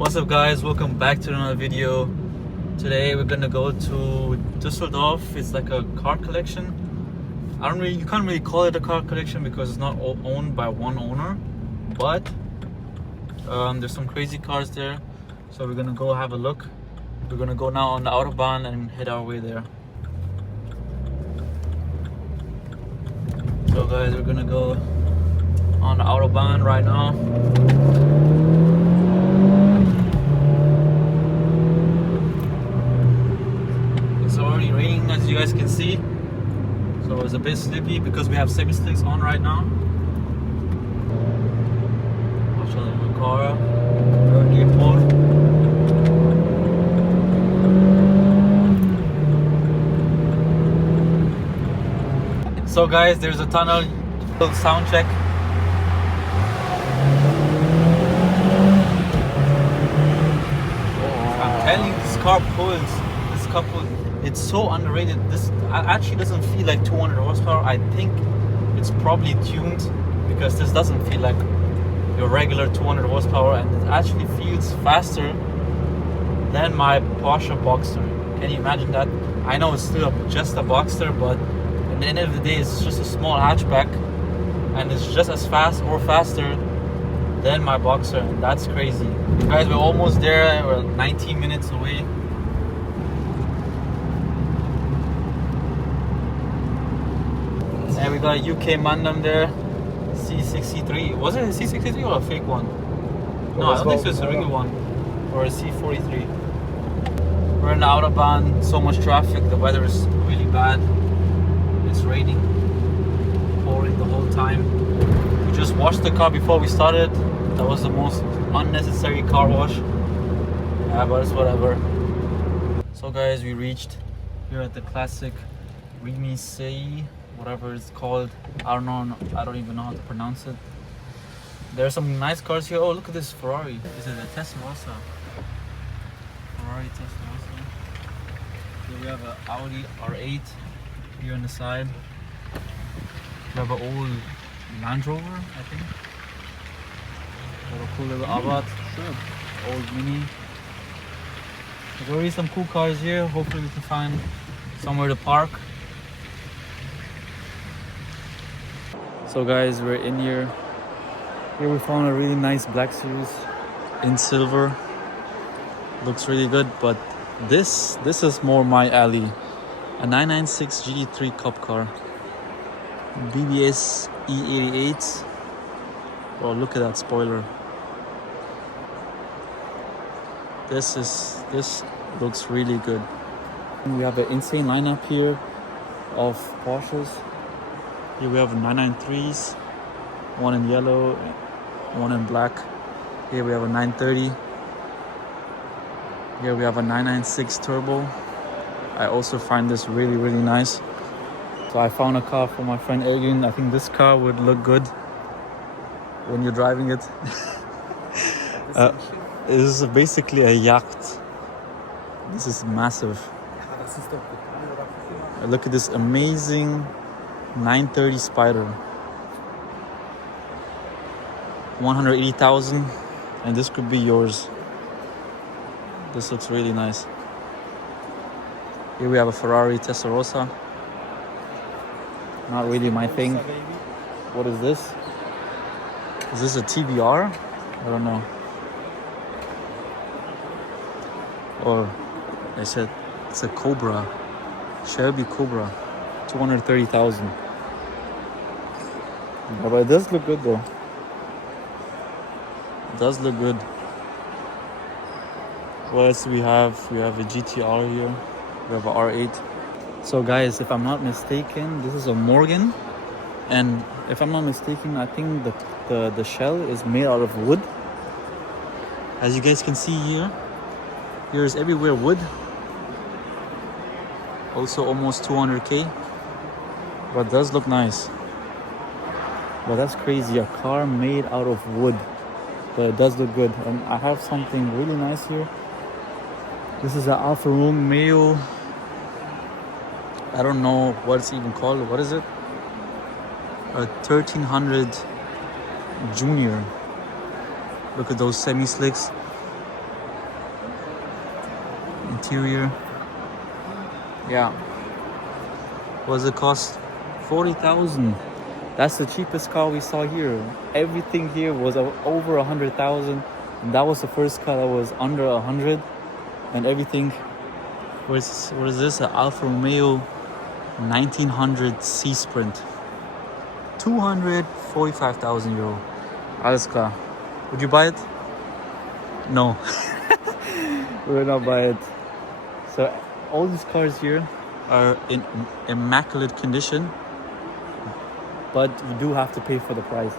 What's up guys, welcome back to another video. Today we're gonna go to Düsseldorf. It's like a car collection. You can't really call it a car collection because it's not all owned by one owner, but there's some crazy cars there, so we're gonna go have a look. We're gonna go now on the Autobahn and head our way there. So guys, we're gonna go on the Autobahn right now. It's already raining, as you guys can see, so it's a bit slippy because we have semi-slicks on right now. Watch out for the car. So guys, there's a tunnel. Sound check. I'm telling you, this car pulls. This car pulls. It's so underrated. This actually doesn't feel like 200 horsepower. I think it's probably tuned because this doesn't feel like your regular 200 horsepower, and it actually feels faster than my Porsche Boxster. Can you imagine that? I know it's still just a Boxster, but at the end of the day, it's just a small hatchback, and it's just as fast or faster than my Boxster, and that's crazy. Guys, we're almost there. We're 19 minutes away. And we got a UK Mandem there, C63. Was it a C63 or a fake one? No, I don't think it's a real one, or a C43. We're in the Autobahn, so much traffic, the weather is really bad. It's raining, pouring the whole time. We just washed the car before we started. That was the most unnecessary car wash. Yeah, but it's whatever. So guys, we reached here at the classic Remise, whatever it's called. I don't even know how to pronounce it. There are some nice cars here. Oh, look at this Ferrari. This is a Testarossa. Ferrari Testarossa. Here we have an Audi R8 here on the side. We have an old Land Rover, I think. We have a cool little Abarth. Sure. Old Mini. There's already some cool cars here. Hopefully we can find somewhere to park. So guys, we're in here. Here we found a really nice black series in silver. Looks really good, but this is more my alley. A 996 GT3 Cup car. BBS E88. Oh, look at that spoiler. This looks really good. We have an insane lineup here of Porsches. Here we have 993s, one in yellow, one in black. Here we have a 930. Here we have a 996 Turbo. I also find this really, really nice. So I found a car for my friend Elgin. I think this car would look good when you're driving it. This is basically a yacht. This is massive. Look at this amazing 930 Spider. 180,000, and this could be yours. This looks really nice. Here we have a Ferrari Testarossa. Not really my thing. What is this? Is this a TBR? I don't know. Or they said it's a Cobra. Shelby Cobra. 230,000. Yeah, but it does look good though. It does look good. What else do we have? We have a GTR here. We have a R8. So guys, if I'm not mistaken, this is a Morgan, and if I'm not mistaken, I think the shell is made out of wood. As you guys can see here, here's everywhere wood. Also almost 200k, but it does look nice. But that's crazy, a car made out of wood, but it does look good. And I have something really nice here. This is an Alfa Romeo. I don't know what it's even called. What is it? A 1300 Junior. Look at those semi-slicks. interior. Yeah. What does it cost? 40,000. That's the cheapest car we saw here. Everything here was over 100,000. And that was the first car that was under 100. And everything. What is this? An Alfa Romeo 1900 C Sprint. 245,000 euro. Alles klar. Would you buy it? No. We will not buy it. So all these cars here are in immaculate condition, but you do have to pay for the price.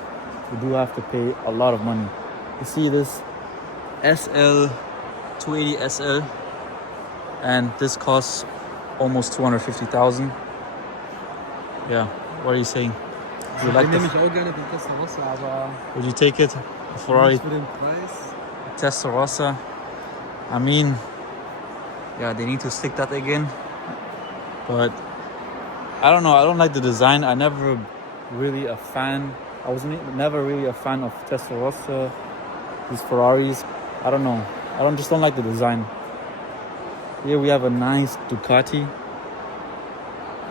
You do have to pay a lot of money. You see this SL 280 SL, and this costs almost 250,000. Yeah, what are you saying? Would you like Would you take it? A Ferrari Testarossa. I mean, yeah, they need to stick that again. But I don't know. I don't like the design. I never really a fan. I was never really a fan of Testarossa. These Ferraris. I don't know. I just don't like the design. Here we have a nice Ducati,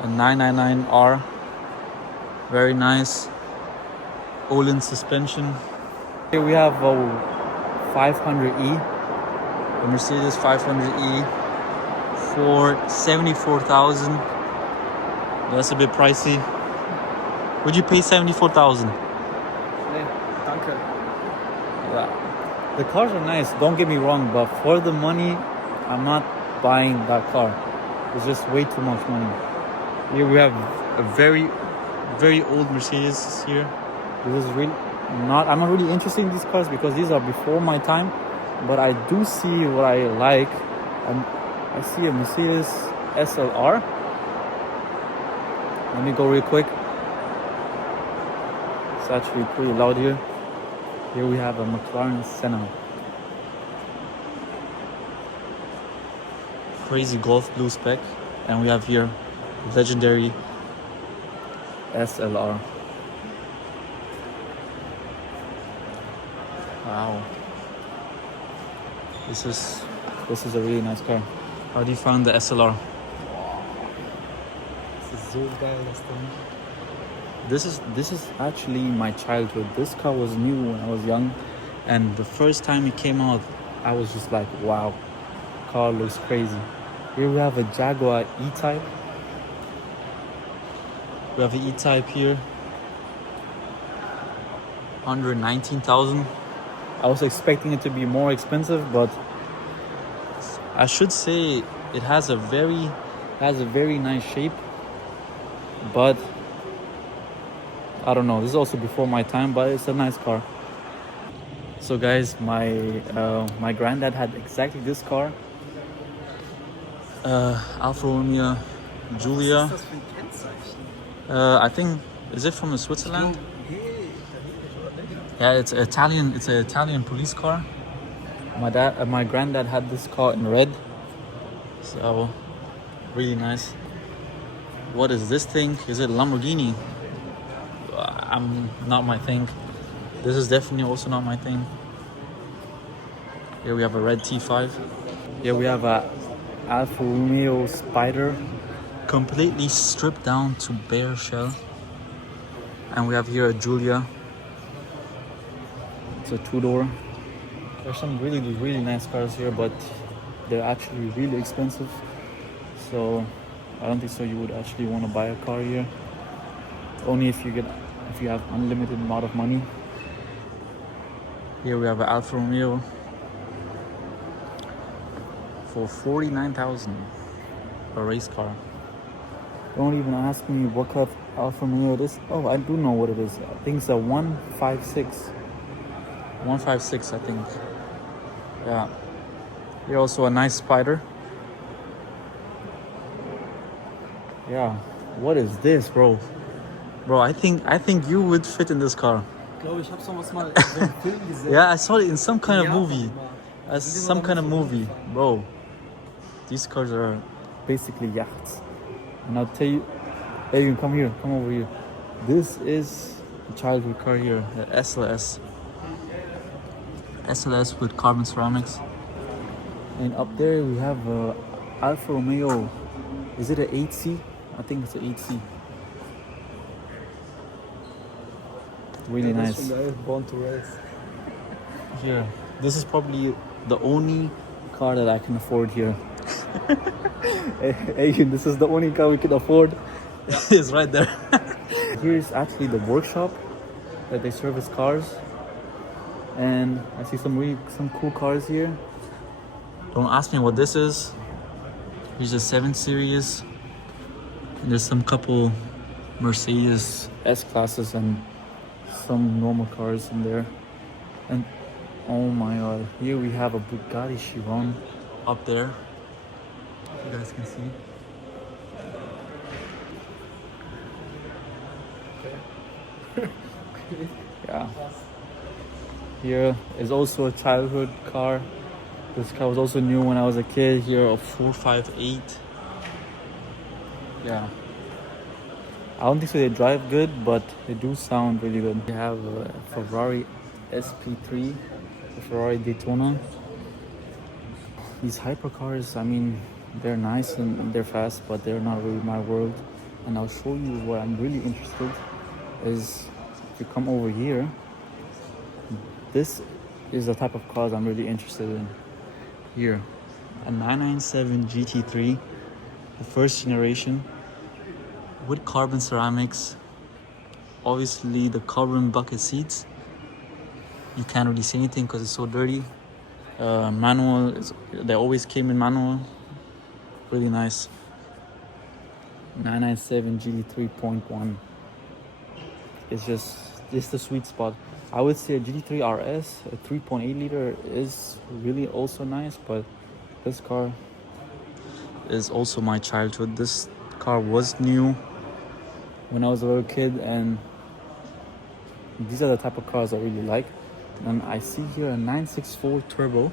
a 999R. Very nice. Olin suspension. Here we have a 500e, a Mercedes 500e for 74,000. That's a bit pricey. Would you pay 74,000? Danke. Yeah. The cars are nice, don't get me wrong, but for the money, I'm not buying that car. It's just way too much money. Here we have a very old Mercedes here. This is really I'm not really interested in these cars because these are before my time, but I do see what I like. I see a Mercedes SLR. Let me go real quick. It's actually pretty loud here. Here we have a McLaren Senna. Crazy Golf blue spec. And we have here legendary SLR. Wow. This is a really nice car. How do you find the SLR? Das ist so geil, das Ding. This is actually my childhood. This car was new when I was young, and the first time it came out, I was just like, wow, car looks crazy. Here we have a Jaguar E-Type. We have an E-Type here. 119,000. I was expecting it to be more expensive, but I should say it has a very nice shape. But I don't know. This is also before my time, but it's a nice car. So guys, my granddad had exactly this car. Alfa Romeo Giulia. I think, is it from Switzerland? Yeah, it's Italian. It's an Italian police car. My granddad had this car in red, so really nice. What is this thing? Is it Lamborghini? I'm not my thing. This is definitely also not my thing. Here we have a red T5. Here we have a Alfa Romeo Spider, completely stripped down to bare shell. And we have here a Giulia. It's a two-door. There's some really nice cars here, but they're actually really expensive. So I don't think so you would actually want to buy a car here. Only if you have unlimited amount of money. Here we have an Alfa Romeo for 49,000. A race car. Don't even ask me what kind of Alfa Romeo it is. Oh, I do know what it is. I think it's a 156. 156, I think. Yeah. Here also a nice Spider. Yeah. What is this, bro? Bro, I think you would fit in this car. Ich glaube, ich habe sowas mal in so einem Film gesehen. Yeah, I saw it in some kind of movie. Some kind of movie, bro. These cars are basically yachts. And I'll tell you, Adrian, come here, come over here. This is a childhood car here, the SLS. SLS with carbon ceramics. And up there we have Alfa Romeo. Is it an 8C? I think it's an 8C. Really Ja, das nice. ist schon geil. Born to race. Here, this is probably the only car that I can afford here. Hey, this is the only car we can afford. Yeah. It's right there. Here's actually the workshop that they service cars, and I see some cool cars here. Don't ask me what this is. Here's a 7 Series. And there's some couple Mercedes S-classes and some normal cars in there. And oh my god, here we have a Bugatti Chiron up there. You guys can see. Yeah. Here is also a childhood car. This car was also new when I was a kid. Here a 458. Yeah. I don't think so they drive good, but they do sound really good. We have a Ferrari SP3, a Ferrari Daytona. These hypercars, I mean, they're nice and they're fast, but they're not really my world. And I'll show you what I'm really interested is if you come over here, this is the type of cars I'm really interested in. Here, a 997 GT3, the first generation, with carbon ceramics. Obviously the carbon bucket seats. You can't really see anything because it's so dirty. Manual, they always came in manual. Really nice. 997 GT 3.1. It's just the sweet spot. I would say a GT3 RS, a 3.8 liter is really also nice, but this car is also my childhood. This car was new when I was a little kid, and these are the type of cars I really like. And I see here a 964 turbo,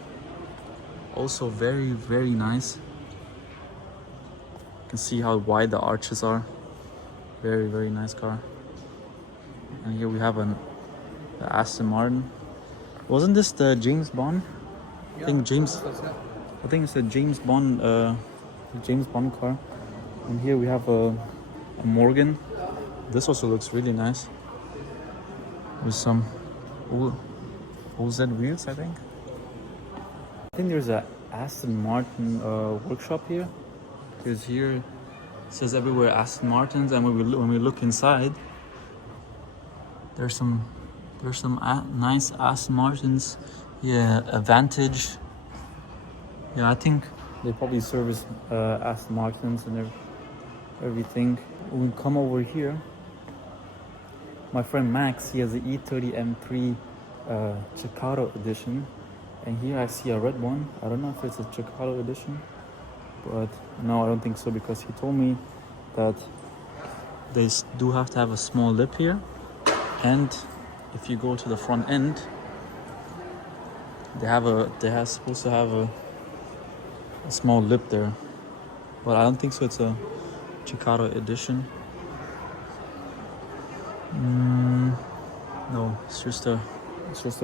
also very, very nice. You can see how wide the arches are. Very, very nice car. And here we have the Aston Martin. Wasn't this the James Bond? I think it's a James Bond car. And here we have a Morgan. This also looks really nice. With some OZ wheels, I think. I think there's a Aston Martin workshop here. Because here it says everywhere Aston Martins, and when we look inside, there's some nice Aston Martins. Yeah, a Vantage. Yeah, I think they probably service Aston Martins and everything. When we come over here, my friend Max, he has the E30 M3 Chicago edition, and here I see a red one. I don't know if it's a Chicago edition, but no, I don't think so, because he told me that they do have to have a small lip here, and if you go to the front end, they supposed to have a small lip there, but I don't think so. It's a Chicago edition. No, it's just a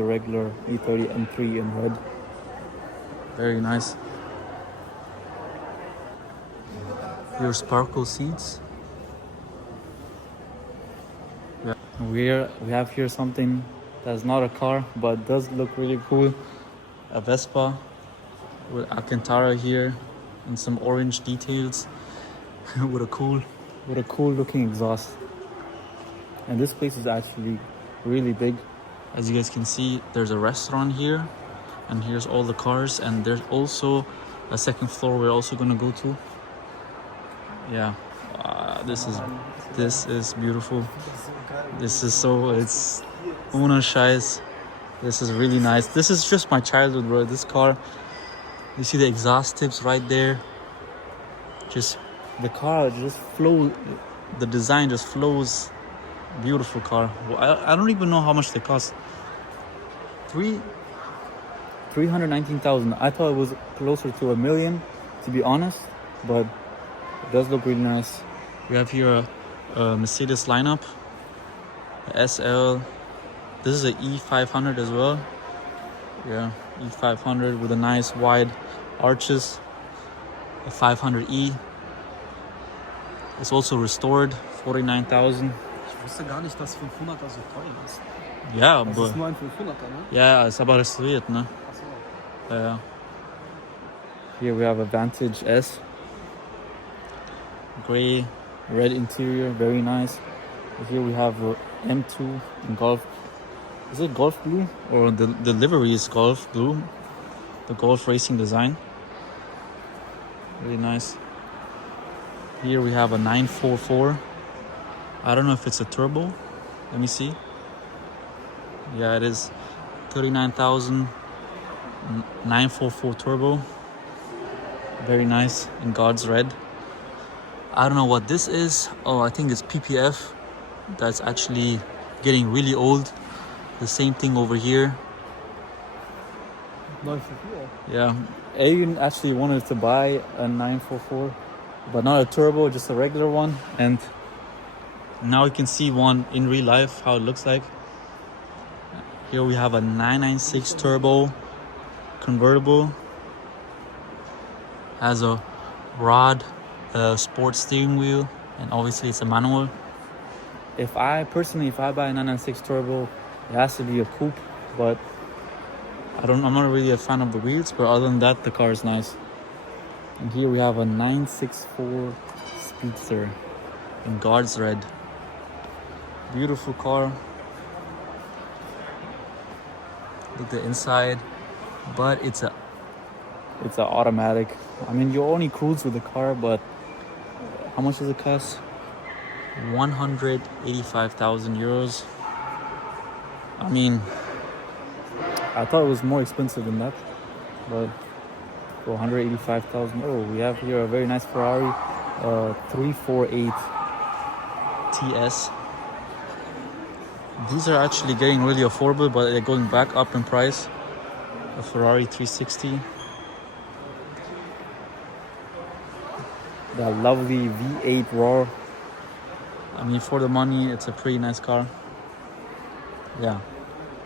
regular E30 M3 in red. Very nice. Your sparkle seats. Yeah. We have here something that's not a car but does look really cool. A Vespa with Alcantara here and some orange details with a cool looking exhaust. And this place is actually really big. As you guys can see, there's a restaurant here, and here's all the cars, and there's also a second floor we're also gonna go to. Yeah, this is beautiful. It's ohne Scheiß. This is really nice. This is just my childhood, bro. This car, you see the exhaust tips right there. Just the car just flows. The design just flows. Beautiful car. I don't even know how much they cost. 319,000. I thought it was closer to $1 million, to be honest, but it does look really nice. We have here a Mercedes lineup, a SL. This is an E500 as well. Yeah. E500 with a nice wide arches. A 500E. It's also restored, 49,000. Ich wusste gar nicht, dass 500er so teuer ist. Ja, Das aber ist nur ein 500er, ne? ja, ist aber restauriert, ne? Achso. Ja. Here we have a Vantage S. Gray, red interior, very nice. Here we have a M2 in Golf. Is it Golf blue? Or the livery is Golf blue. The Golf racing design. Really nice. Here we have a 944. I don't know if it's a turbo. Let me see. Yeah, it is. 39,000. 944 turbo. Very nice in God's red. I don't know what this is. Oh, I think it's PPF. That's actually getting really old. The same thing over here. 944. Yeah, Aiden actually wanted to buy a 944, but not a turbo, just a regular one. And now you can see one in real life, how it looks like. Here we have a 996 turbo convertible. Has a rod, sports steering wheel, and obviously it's a manual. If I buy a 996 turbo, it has to be a coupe, but I'm not really a fan of the wheels, but other than that, the car is nice. And here we have a 964 Speedster in God's red. Beautiful car. Look at the inside, but it's a automatic. I mean, you only cruise with the car, but how much does it cost? 185,000 euros. I mean, I thought it was more expensive than that, but for 185,000. Oh, we have here a very nice Ferrari 348 TS. These are actually getting really affordable, but they're going back up in price. A Ferrari 360. That lovely V8 Roar. I mean, for the money, it's a pretty nice car. Yeah.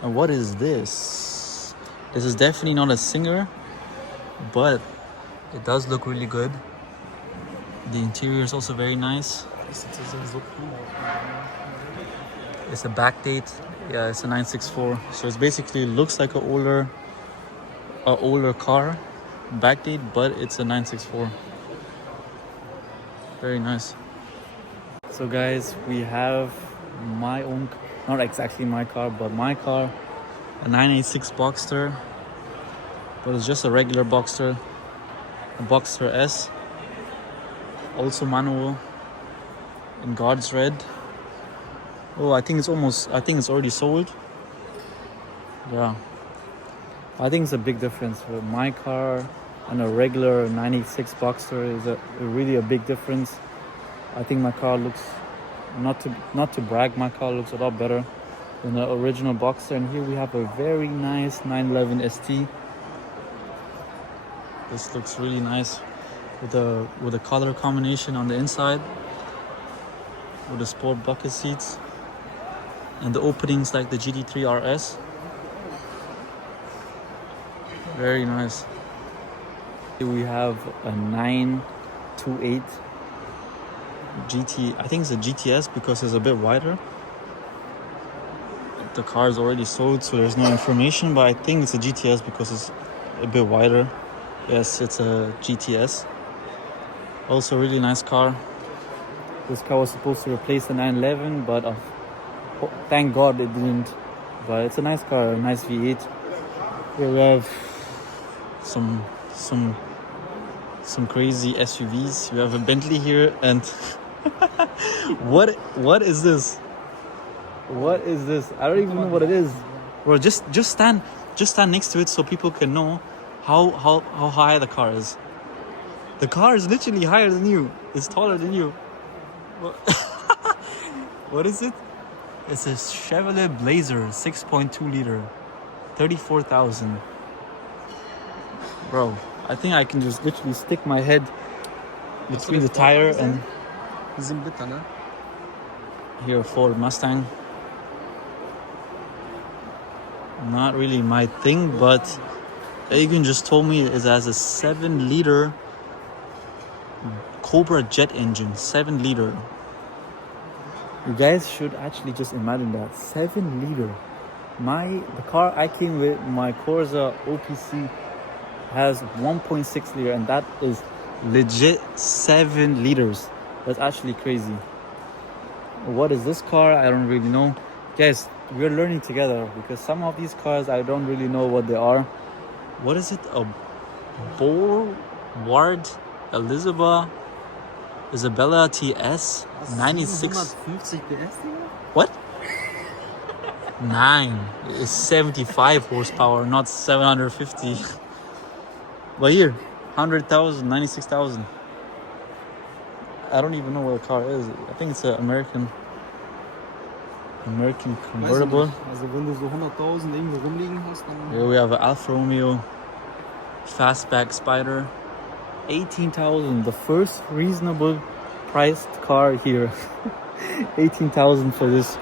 And what is this? This is definitely not a Singer, but it does look really good. The interior is also very nice. It's a backdate. Yeah, it's a 964. So it basically looks like an older car backdate, but it's a 964. Very nice. So guys, we have my own, not exactly my car, but my car, a 986 Boxster, but it's just a regular Boxster, a Boxster S, also manual, in God's red. Oh, I think it's already sold. Yeah, I think it's a big difference with my car and a regular 986 Boxster. Is really a big difference. I think my car looks, not to brag, my car looks a lot better than the original Boxster. And here we have a very nice 911 ST. This looks really nice with a color combination on the inside, with the sport bucket seats and the openings like the GT3 RS. Very nice. Here we have a 928 GT. I think it's a GTS because it's a bit wider. The car is already sold, so there's no information, but I think it's a GTS because it's a bit wider. Yes, it's a GTS. Also, really nice car. This car was supposed to replace the 911, but thank God it didn't. But it's a nice car, a nice V8. Here we have some crazy SUVs. We have a Bentley here, and what is this? What is this? I don't even know what it is. Bro, just stand next to it so people can know how high the car is. The car is literally higher than you. It's taller than you. What is it? It's a Chevrolet Blazer 6.2 liter, 34,000. Bro, I think I can just literally stick my head between the tire and... 7 Liter, ne? Here, Ford Mustang. Not really my thing, but Agun just told me it has a 7-liter Cobra jet engine. 7-liter. You guys should actually just imagine that. 7-liter. The car I came with, my Corsa OPC, has 1.6 liter, and that is legit 7 liters. That's actually crazy. What is this car? I don't really know. Guys, we're learning together because some of these cars I don't really know what they are. What is it? A Ward Isabella TS 96. 750 PS, Digga? What? 9. It's 75 horsepower, not 750. But here, 100,000, 96,000. I don't even know what the car is. I think it's an American convertible. Also wenn du so 100.000 irgendwo rumliegen hast, dann... Here we have an Alfa Romeo Fastback Spider. 18,000, the first reasonable priced car here. 18,000 for this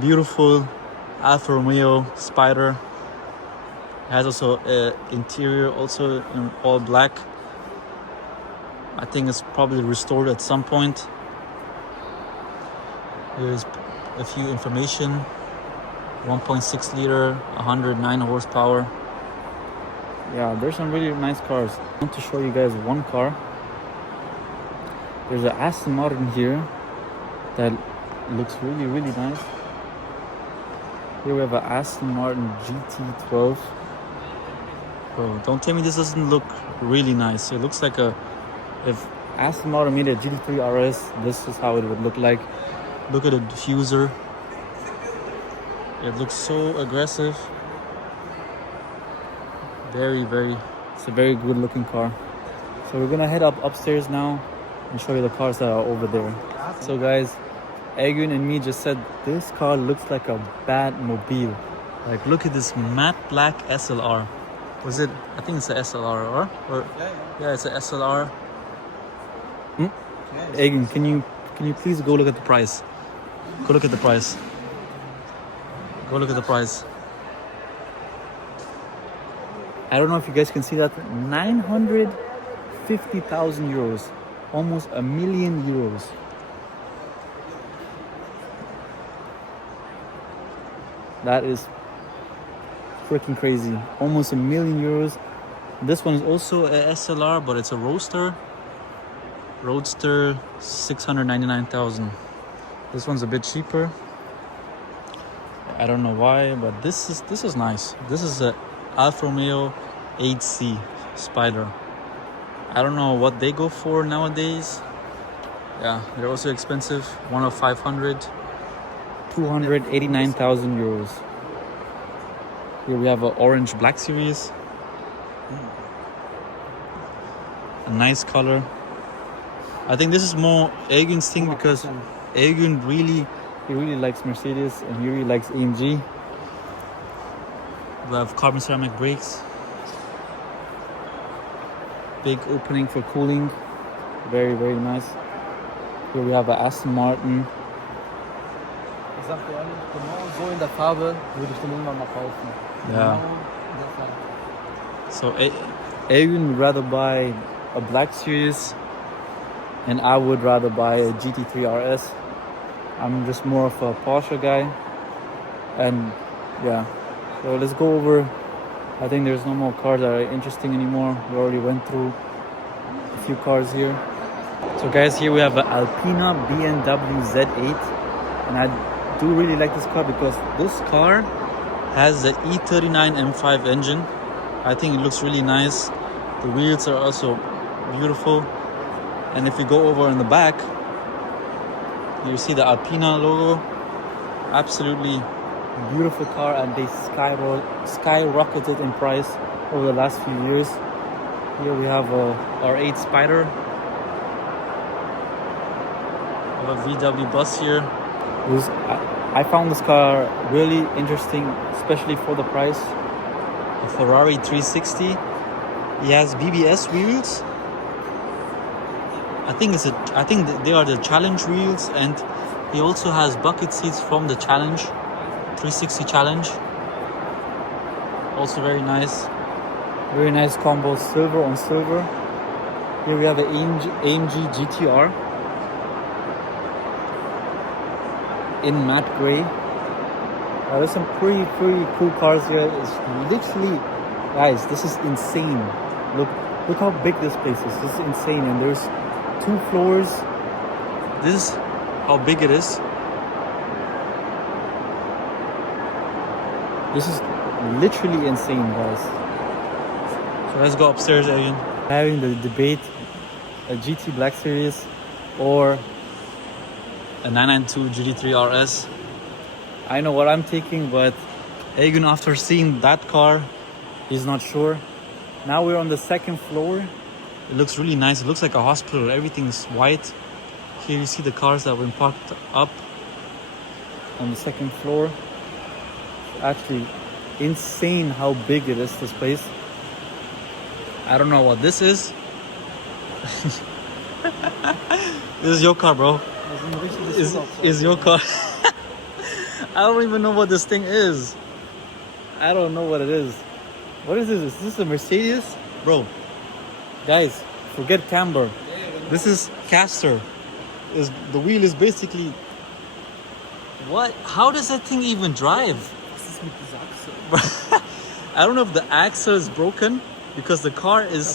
beautiful Alfa Romeo Spider. It has also interior also in all black. I think it's probably restored at some point. Here's a few information. 1.6 liter, 109 horsepower. Yeah, there's some really nice cars. I want to show you guys one car. There's an Aston Martin here that looks really, really nice. Here we have an Aston Martin GT12. Bro, don't tell me this doesn't look really nice. It looks like if Aston Martin made a GT3 RS, this is how it would look like. Look at the diffuser. It looks so aggressive. It's a very good looking car. So we're gonna head upstairs now and show you the cars that are over there. So guys, Agun and me just said this car looks like a Batmobile. Like, look at this matte black SLR. Was it? I think it's a SLR, or yeah, it's a SLR. Agun, can you please go look at the price? Go look at the price. Go look at the price. I don't know if you guys can see that. 950,000 euros. Almost €1 million. That is freaking crazy. Almost €1 million. This one is also a SLR, but it's a Roadster. Roadster, 699,000. This one's a bit cheaper. I don't know why, but this is nice. This is a Alfa Romeo 8C Spider. I don't know what they go for nowadays. Yeah, they're also expensive. One of 500. 289,000 euros. Here we have an orange black series. A nice color. I think this is more Agun's thing because Agun really likes Mercedes and he really likes AMG. We have carbon ceramic brakes. Big opening for cooling. Very, very nice. Here we have an Aston Martin. Ich sag dir ehrlich, genau so in der Farbe würde ich den irgendwann mal kaufen. Yeah. Genau in der Farbe. So Agun would rather buy a black series and I would rather buy a GT3 RS. I'm just more of a Porsche guy. And yeah. So let's go over. I think there's no more cars that are interesting anymore. We already went through a few cars here. So guys, here we have an Alpina BMW Z8. And I do really like this car because this car has the E39 M5 engine. I think it looks really nice. The wheels are also beautiful. And if you go over in the back, you see the Alpina logo. Absolutely beautiful car, and they skyrocketed in price over the last few years. Here we have a R8 Spider. We have a VW bus here. I found this car really interesting, especially for the price. A Ferrari 360. He has BBS wheels. I think they are the Challenge wheels, and he also has bucket seats from the Challenge 360 Challenge. Also very nice. Very nice combo, silver on silver. Here we have the AMG GTR in matte gray. There's some pretty cool cars here. It's literally, guys, this is insane. Look how big this place is. This is insane, and there's 2 floors. This is how big it is. This is literally insane, guys. So let's go upstairs again. Having the debate, a GT Black Series or a 992 GT3 RS. I know what I'm taking, but Egan, after seeing that car, he's not sure. Now we're on the 2nd floor. It looks really nice. It looks like a hospital. Everything's white. Here you see the cars that were parked up on the 2nd floor. Actually, insane how big it is, this place. I don't know what this is. This is your car, bro. Is your car. I don't even know what this thing is. I don't know what it is. What is this? Is this a Mercedes? Bro, guys, forget camber. This is caster. The wheel is basically... What? How does that thing even drive? I don't know if the axle is broken because the car is...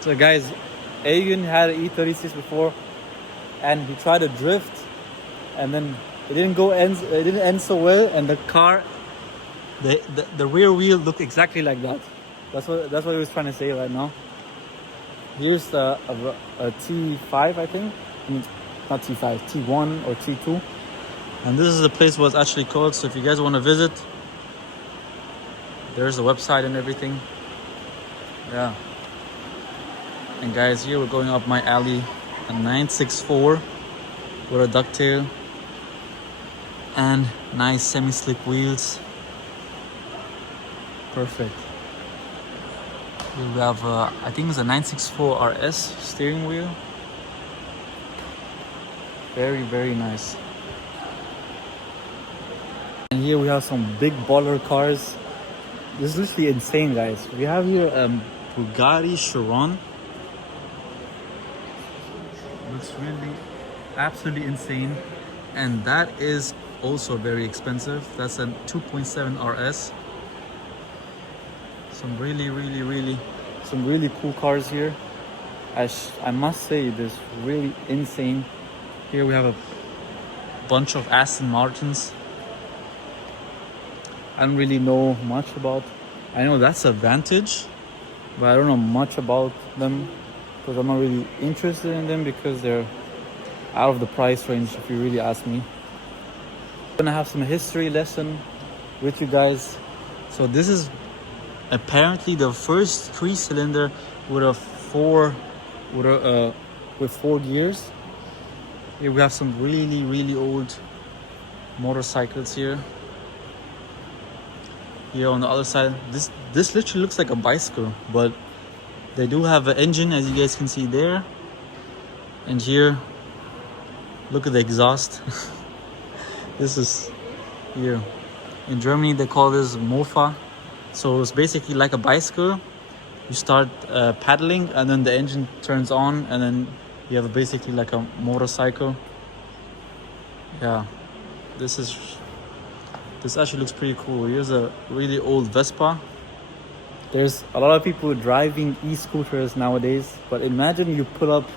So guys, Egan had an E36 before and he tried to drift and then it didn't end so well, and the car, the rear wheel looked exactly like that. That's what he was trying to say right now. Here's a T5, I think. I mean, not T5, T1 or T2. And this is the place where it's actually called. So if you guys want to visit, there's the website and everything. Yeah. And guys, here we're going up my alley, a 964 with a ducktail and nice semi-slick wheels. Perfect. Here we have, I think it's a 964 RS steering wheel. Very nice. And here we have some big baller cars. This is literally insane, guys. We have here Bugatti Chiron. Looks really absolutely insane, and that is also very expensive. That's a 2.7 RS. Some really cool cars here. I must say, this really insane. Here we have a bunch of Aston Martins. I don't really know much about. I know that's a Vantage, but I don't know much about them because I'm not really interested in them because they're out of the price range, if you really ask me. I'm gonna have some history lesson with you guys. So this is apparently the first 3-cylinder with four gears. Here we have some really old motorcycles here. Here on the other side, this literally looks like a bicycle, but they do have an engine, as you guys can see there. And here, look at the exhaust. This is here in Germany, they call this Mofa. So it's basically like a bicycle. You start paddling and then the engine turns on, and then you have basically like a motorcycle. Yeah, this actually looks pretty cool. Here's a really old Vespa. There's a lot of people driving e-scooters nowadays, but imagine you pull up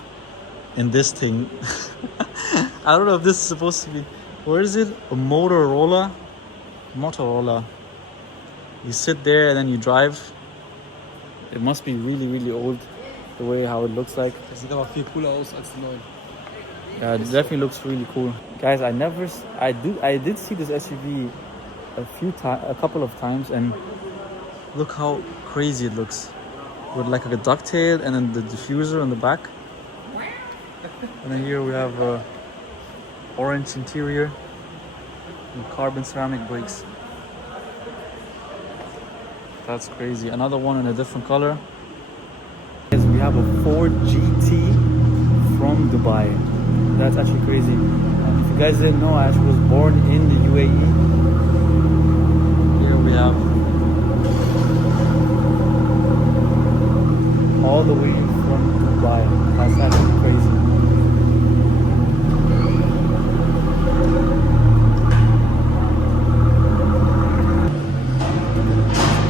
in this thing. I don't know if this is supposed to be, where is it? A Motorola. You sit there and then you drive. It must be really old, the way how it looks like. Das sieht aber viel cooler aus als die neuen. Yeah, it definitely looks really cool. Guys, I did see this SUV a couple of times, and look how crazy it looks. With like a ducktail and then the diffuser on the back. And then here we have orange interior and carbon ceramic brakes. That's crazy. Another one in a different color. Yes, we have a Ford GT from Dubai. That's actually crazy. And if you guys didn't know, I actually was born in the UAE. Here we have all the way from Dubai. That's actually crazy.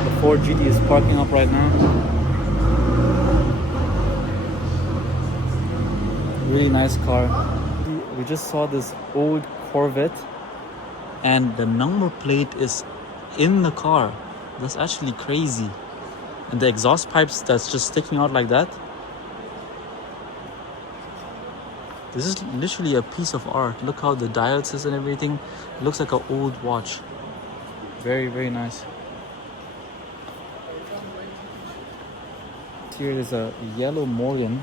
The Ford GT is parking up right now. Really nice car. We just saw this old Corvette and the number plate is in the car. That's actually crazy. And the exhaust pipes that's just sticking out like that. This is literally a piece of art. Look how the dials is and everything. It looks like an old watch. Very, very nice. Here is a yellow Morgan.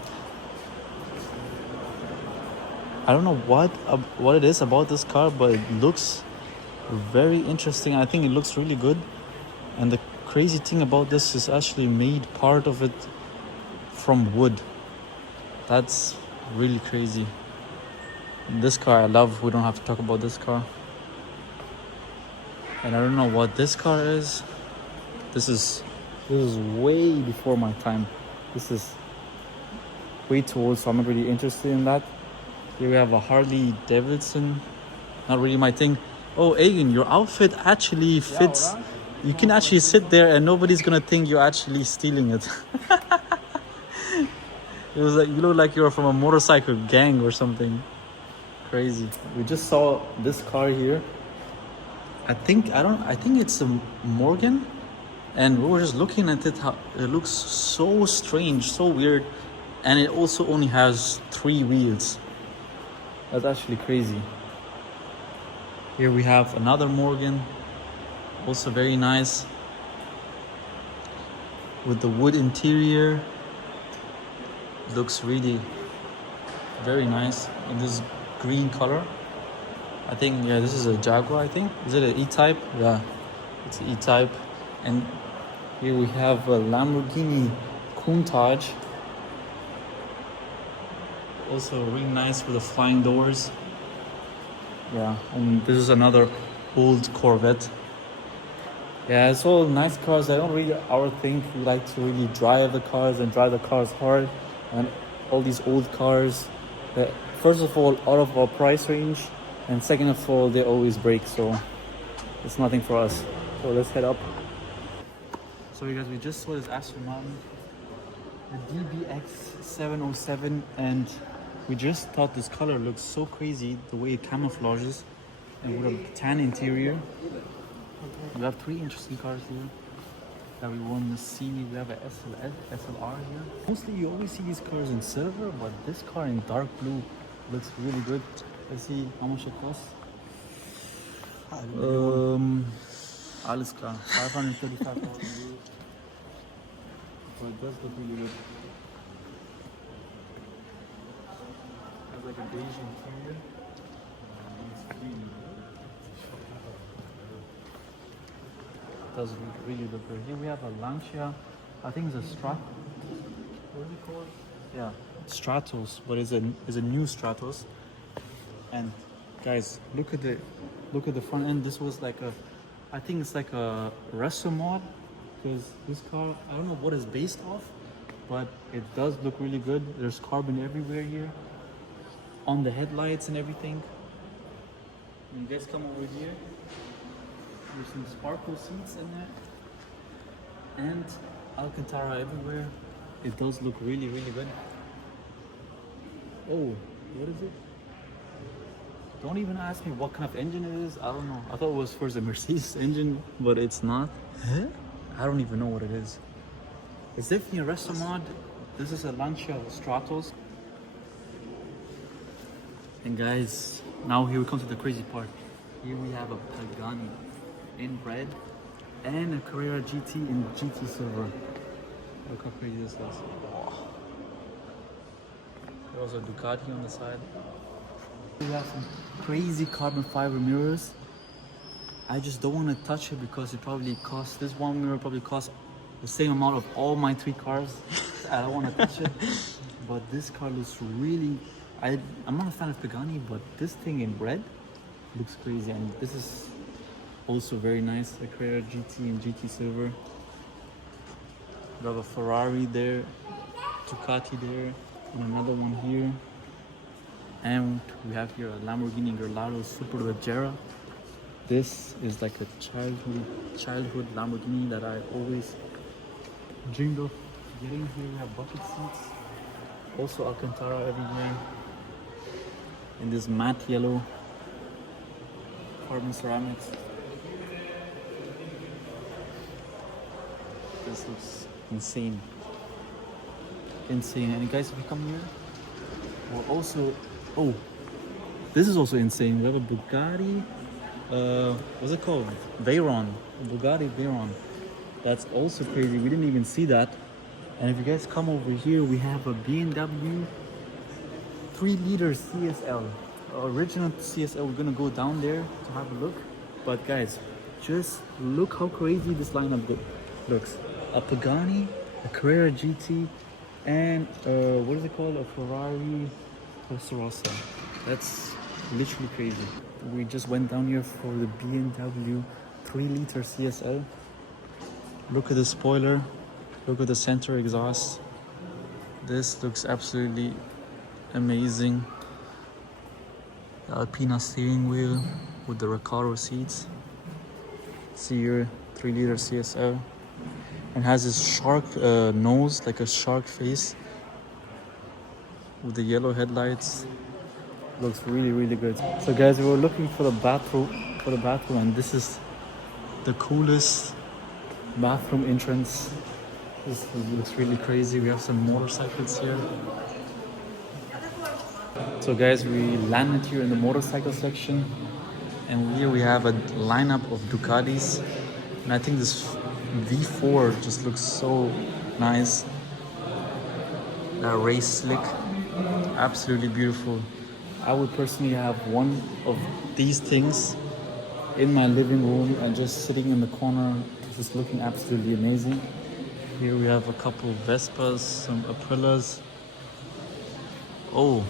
I don't know what it is about this car, but it looks very interesting. I think it looks really good. And the crazy thing about this is actually made part of it from wood. That's really crazy. This car I love. We don't have to talk about this car. And I don't know what this car is. This is way before my time. This is way too old, so I'm not really interested in that. Here we have a Harley Davidson. Not really my thing. Oh, Agan, your outfit actually fits. You can actually sit there and nobody's gonna think you're actually stealing it. It was like you look like you're from a motorcycle gang or something. Crazy. We just saw this car here. I think it's a Morgan, and we were just looking at it. How it looks so strange, so weird, and it also only has 3 wheels. That's actually crazy. Here we have another Morgan, also very nice, with the wood interior. Looks really very nice in this green color. I think, yeah, this is a Jaguar, I think. Is it an E-Type? Yeah, it's an E-Type. And here we have a Lamborghini Countach. Also really nice with the flying doors. Yeah, and this is another old Corvette. Yeah, it's all nice cars. I don't really our thing. We like to really drive the cars and drive the cars hard. And all these old cars that, first of all, out of our price range, and second of all, they always break, so it's nothing for us. So let's head up. So you guys, we just saw this Aston Martin, the DBX 707, and we just thought this color looks so crazy, the way it camouflages, and with a tan interior. We have 3 interesting cars here that we want to see. We have a SLR here. Mostly you always see these cars in silver, but this car in dark blue looks really good. Let's see how much it costs. Alles klar, 535,000 euros. But it does look really good. Has like a beige interior. Does really look good. Here we have a Lancia. I think it's a What is it called? Yeah, Stratos, but it's a new Stratos. And guys, look at the front end. This was like I think it's like a resto mod, because this car, I don't know what it's based off, but it does look really good. There's carbon everywhere here on the headlights and everything. When you guys come over here, there's some sparkle seats in there and Alcantara everywhere. It does look really, really good. Oh, what is it? Don't even ask me what kind of engine it is. I don't know. I thought it was for the Mercedes engine, but it's not. Huh? I don't even know what it is. It's definitely a resto mod. This is a Lancia Stratos. And guys, now here we come to the crazy part. Here we have a Pagani in red and a Carrera GT in GT silver. Look how crazy this is. Oh. There's also a Ducati on the side. We have some crazy carbon fiber mirrors. I just don't want to touch it because it probably costs, this one mirror probably costs the same amount of all my 3 cars. I don't want to touch it. But this car looks really, I'm not a fan of Pagani, but this thing in red looks crazy. And this is also very nice, the Carrera GT and GT silver. We have a Ferrari there. Ducati there, and another one here. And we have here a Lamborghini Gallardo Superleggera. This is like a childhood Lamborghini that I always dreamed of getting. Here we have bucket seats, also Alcantara everywhere, in this matte yellow carbon ceramics. This looks insane. And guys, if you come here, we're also, oh, this is also insane. We have a Bugatti, what's it called? Veyron, Bugatti Veyron. That's also crazy. We didn't even see that. And if you guys come over here, we have a BMW 3-liter CSL, original CSL. We're gonna go down there to have a look. But guys, just look how crazy this lineup looks. A Pagani, a Carrera GT, and what is it called? A Ferrari Testarossa. That's literally crazy. We just went down here for the BMW 3-liter CSL. Look at the spoiler. Look at the center exhaust. This looks absolutely amazing. The Alpina steering wheel with the Recaro seats. See here, 3-liter CSL. And has this shark nose, like a shark face, with the yellow headlights. Looks really, really good. So guys, we were looking for the bathroom, and this is the coolest bathroom entrance. This looks really crazy. We have some motorcycles here. So guys, we landed here in the motorcycle section, and here we have a lineup of Ducatis, and I think this V4 just looks so nice. That race slick, absolutely beautiful. I would personally have one of these things in my living room and just sitting in the corner, just looking absolutely amazing. Here we have a couple of Vespas, some Aprilas. Oh,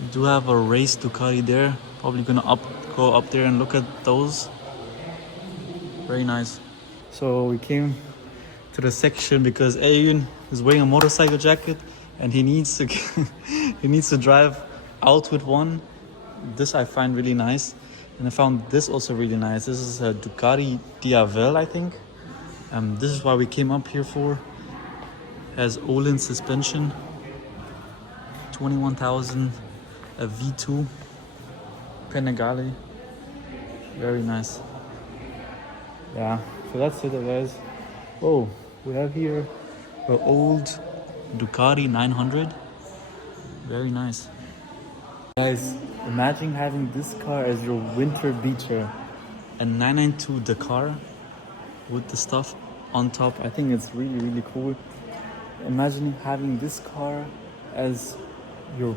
we do have a race Ducati there. Probably gonna go up there and look at those. Very nice. So we came to the section because Ayun is wearing a motorcycle jacket and he needs to he needs to drive out with one. This I find really nice, and I found this also really nice. This is a Ducati Diavel, I think. This is why we came up here for. Has Olin suspension, 21,000, a V2 Panigale. Very nice. Yeah, so that's it, guys. Oh, we have here an old Ducati 900. Very nice. Guys, imagine having this car as your winter beacher. A 992 Dakar with the stuff on top. I think it's really, really cool. Imagine having this car as you're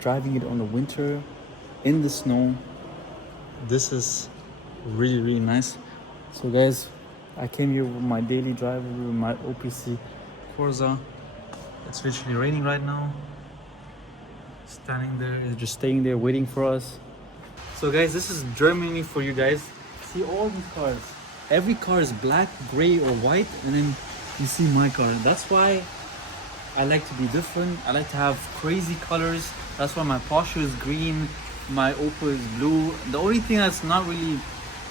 driving it on the winter in the snow. This is really, really nice. So guys, I came here with my daily driver with my OPC Corsa. It's literally raining right now. Standing there, it's just staying there waiting for us. So guys, this is Germany for you guys. See all these cars. Every car is black, gray or white, and then you see my car. That's why I like to be different. I like to have crazy colors. That's why my Porsche is green, my Opel is blue. The only thing that's not really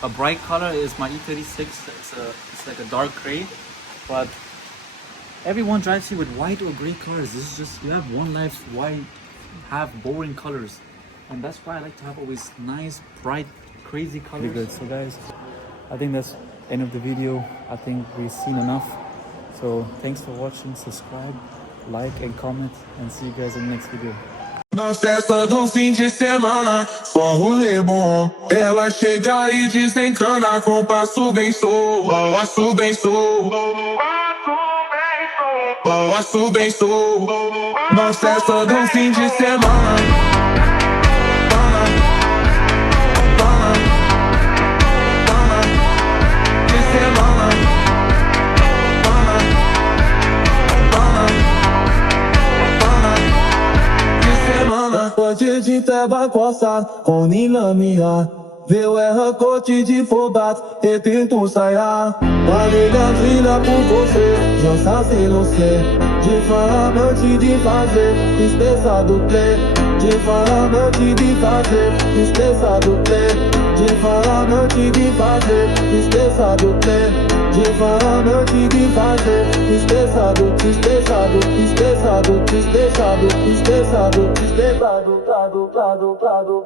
a bright color is my E36. It's like a dark gray. But everyone drives here with white or gray cars. This is just, you have one life. Why have boring colors? And that's why I like to have always nice, bright, crazy colors. Good. So guys, I think that's end of the video. I think we've seen enough. So thanks for watching. Subscribe, like and comment, and see you guys in the next video. Na festa do fim de semana, só rolê bom. Ela chega e desencana com passo bem sou, passo bem sou, passo bem sou. Na festa do fim de semana. Pode de tabacosa, com nilamia. Veu erra cote de fobat, e tento sair. Valeu a trilha por você. Dançar sem não ser diamante de fazer tristeza do ter. Diamante de fazer tristeza do ter. Diamante de fazer tristeza do ter. Diamante de fazer tristeza do tristeza do tristeza do tristeza do tristeza do tristeza do